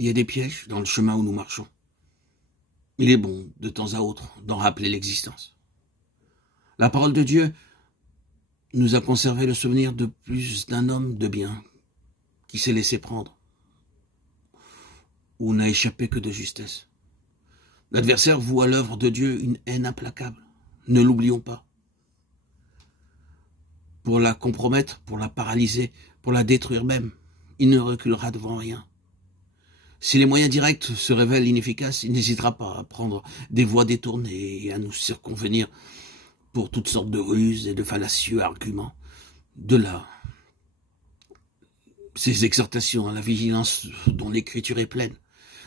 Il y a des pièges dans le chemin où nous marchons. Il est bon, de temps à autre, d'en rappeler l'existence. La parole de Dieu nous a conservé le souvenir de plus d'un homme de bien qui s'est laissé prendre, ou n'a échappé que de justesse. L'adversaire voue à l'œuvre de Dieu une haine implacable. Ne l'oublions pas. Pour la compromettre, pour la paralyser, pour la détruire même, il ne reculera devant rien. Si les moyens directs se révèlent inefficaces, il n'hésitera pas à prendre des voies détournées et à nous circonvenir pour toutes sortes de ruses et de fallacieux arguments. De là, ces exhortations à la vigilance dont l'Écriture est pleine.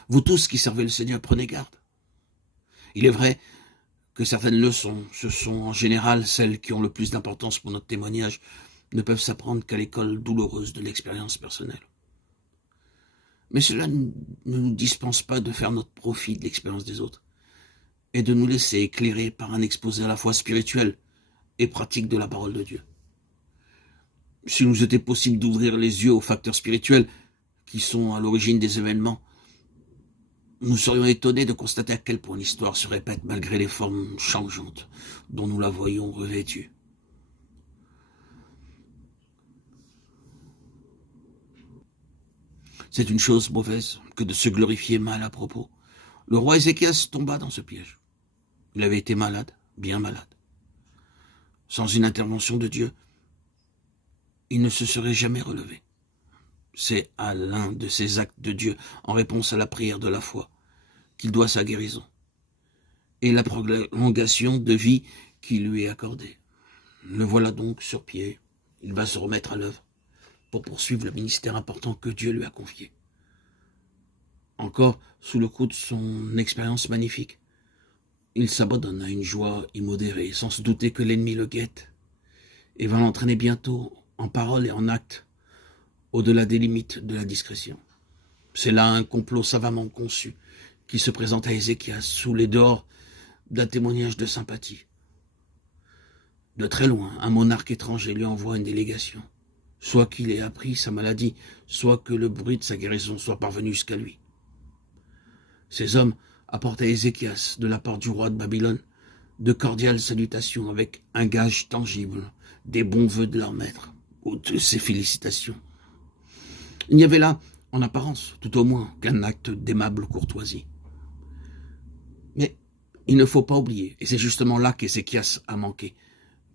Vous tous qui servez le Seigneur, prenez garde. Il est vrai que certaines leçons, ce sont en général celles qui ont le plus d'importance pour notre témoignage, ne peuvent s'apprendre qu'à l'école douloureuse de l'expérience personnelle. Mais cela ne nous dispense pas de faire notre profit de l'expérience des autres et de nous laisser éclairer par un exposé à la fois spirituel et pratique de la parole de Dieu. S'il nous était possible d'ouvrir les yeux aux facteurs spirituels qui sont à l'origine des événements, nous serions étonnés de constater à quel point l'histoire se répète malgré les formes changeantes dont nous la voyons revêtue. C'est une chose mauvaise que de se glorifier mal à propos. Le roi Ézéchias tomba dans ce piège. Il avait été malade, bien malade. Sans une intervention de Dieu, il ne se serait jamais relevé. C'est à l'un de ces actes de Dieu, en réponse à la prière de la foi, qu'il doit sa guérison et la prolongation de vie qui lui est accordée. Le voilà donc sur pied. Il va se remettre à l'œuvre pour poursuivre le ministère important que Dieu lui a confié. Encore sous le coup de son expérience magnifique, il s'abandonne à une joie immodérée, sans se douter que l'ennemi le guette et va l'entraîner bientôt en parole et en acte au-delà des limites de la discrétion. C'est là un complot savamment conçu qui se présente à Ézéchias sous les dehors d'un témoignage de sympathie. De très loin, un monarque étranger lui envoie une délégation, soit qu'il ait appris sa maladie, soit que le bruit de sa guérison soit parvenu jusqu'à lui. Ces hommes apportent à Ézéchias, de la part du roi de Babylone, de cordiales salutations avec un gage tangible des bons vœux de leur maître, ou de ses félicitations. Il n'y avait là, en apparence, tout au moins, qu'un acte d'aimable courtoisie. Mais il ne faut pas oublier, et c'est justement là qu'Ézéchias a manqué,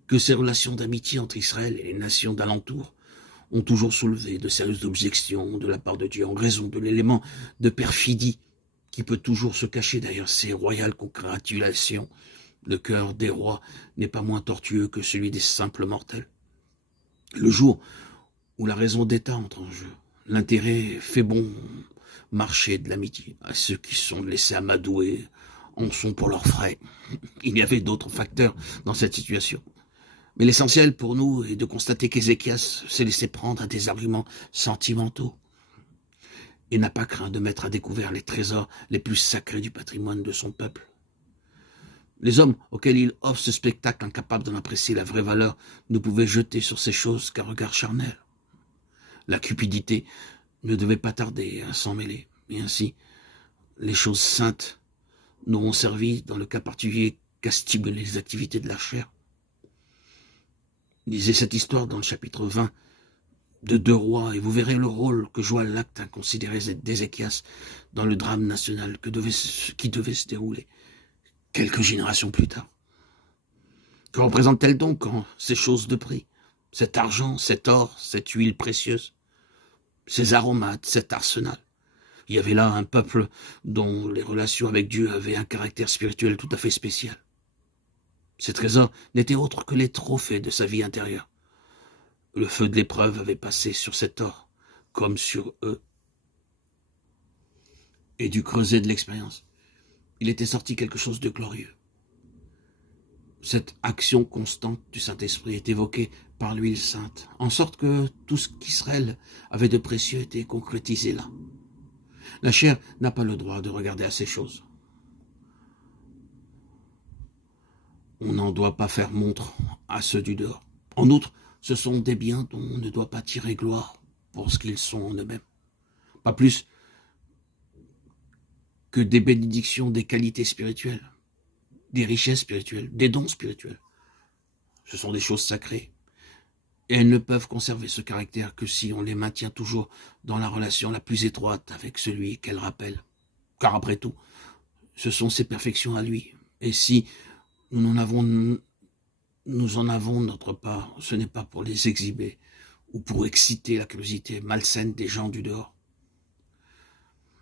que ces relations d'amitié entre Israël et les nations d'alentour ont toujours soulevé de sérieuses objections de la part de Dieu en raison de l'élément de perfidie qui peut toujours se cacher derrière ces royales congratulations. Le cœur des rois n'est pas moins tortueux que celui des simples mortels. Le jour où la raison d'État entre en jeu, l'intérêt fait bon marché de l'amitié à ceux qui sont laissés amadouer en sont pour leurs frais. Il y avait d'autres facteurs dans cette situation. Mais l'essentiel pour nous est de constater qu'Ézéchias s'est laissé prendre à des arguments sentimentaux et n'a pas craint de mettre à découvert les trésors les plus sacrés du patrimoine de son peuple. Les hommes auxquels il offre ce spectacle incapables d'en apprécier la vraie valeur ne pouvaient jeter sur ces choses qu'un regard charnel. La cupidité ne devait pas tarder à s'en mêler, et ainsi les choses saintes n'auront servi dans le cas particulier qu'à stimuler les activités de la chair. Lisez cette histoire dans le chapitre 20 de 2 Rois et vous verrez le rôle que joua l'acte inconsidéré d'Ézéchias dans le drame national qui devait se dérouler quelques générations plus tard. Que représente-t-elle donc ces choses de prix, cet argent, cet or, cette huile précieuse, ces aromates, cet arsenal? Il y avait là un peuple dont les relations avec Dieu avaient un caractère spirituel tout à fait spécial. Ces trésors n'étaient autres que les trophées de sa vie intérieure. Le feu de l'épreuve avait passé sur cet or, comme sur eux. Et du creuset de l'expérience, il était sorti quelque chose de glorieux. Cette action constante du Saint-Esprit est évoquée par l'huile sainte, en sorte que tout ce qu'Israël avait de précieux était concrétisé là. La chair n'a pas le droit de regarder à ces choses. On n'en doit pas faire montre à ceux du dehors. En outre, ce sont des biens dont on ne doit pas tirer gloire pour ce qu'ils sont en eux-mêmes. Pas plus que des bénédictions, des qualités spirituelles, des richesses spirituelles, des dons spirituels. Ce sont des choses sacrées. Et elles ne peuvent conserver ce caractère que si on les maintient toujours dans la relation la plus étroite avec celui qu'elles rappellent. Car après tout, ce sont ses perfections à lui. Et si nous en avons notre part, ce n'est pas pour les exhiber ou pour exciter la curiosité malsaine des gens du dehors.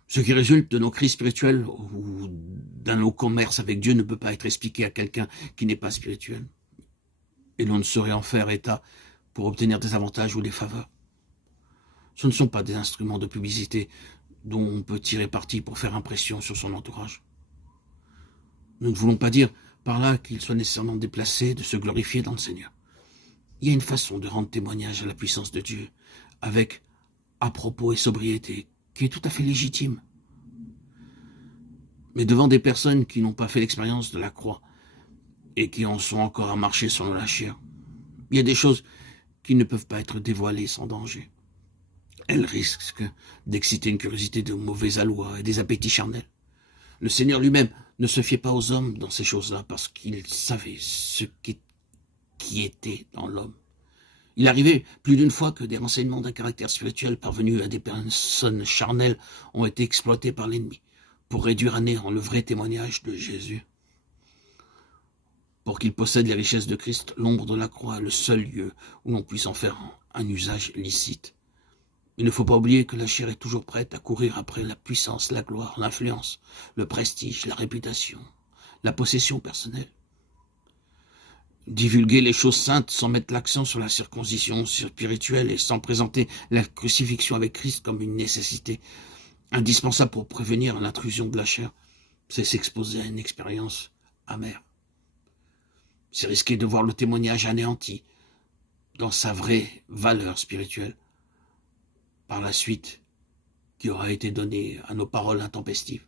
Ce qui résulte de nos crises spirituelles ou d'un nos commerces avec Dieu ne peut pas être expliqué à quelqu'un qui n'est pas spirituel. Et l'on ne saurait en faire état pour obtenir des avantages ou des faveurs. Ce ne sont pas des instruments de publicité dont on peut tirer parti pour faire impression sur son entourage. Nous ne voulons pas dire par là qu'il soit nécessairement déplacé de se glorifier dans le Seigneur. Il y a une façon de rendre témoignage à la puissance de Dieu avec à-propos et sobriété qui est tout à fait légitime. Mais devant des personnes qui n'ont pas fait l'expérience de la croix et qui en sont encore à marcher selon la chair, il y a des choses qui ne peuvent pas être dévoilées sans danger. Elles risquent d'exciter une curiosité de mauvais aloi et des appétits charnels. Le Seigneur lui-même ne se fiait pas aux hommes dans ces choses-là parce qu'il savait ce qui était dans l'homme. Il arrivait plus d'une fois que des renseignements d'un caractère spirituel parvenus à des personnes charnelles ont été exploités par l'ennemi pour réduire à néant le vrai témoignage de Jésus. Pour qu'il possède les richesses de Christ, l'ombre de la croix est le seul lieu où l'on puisse en faire un usage licite. Il ne faut pas oublier que la chair est toujours prête à courir après la puissance, la gloire, l'influence, le prestige, la réputation, la possession personnelle. Divulguer les choses saintes sans mettre l'accent sur la circoncision spirituelle et sans présenter la crucifixion avec Christ comme une nécessité indispensable pour prévenir l'intrusion de la chair, c'est s'exposer à une expérience amère. C'est risquer de voir le témoignage anéanti dans sa vraie valeur spirituelle par la suite qui aura été donnée à nos paroles intempestives.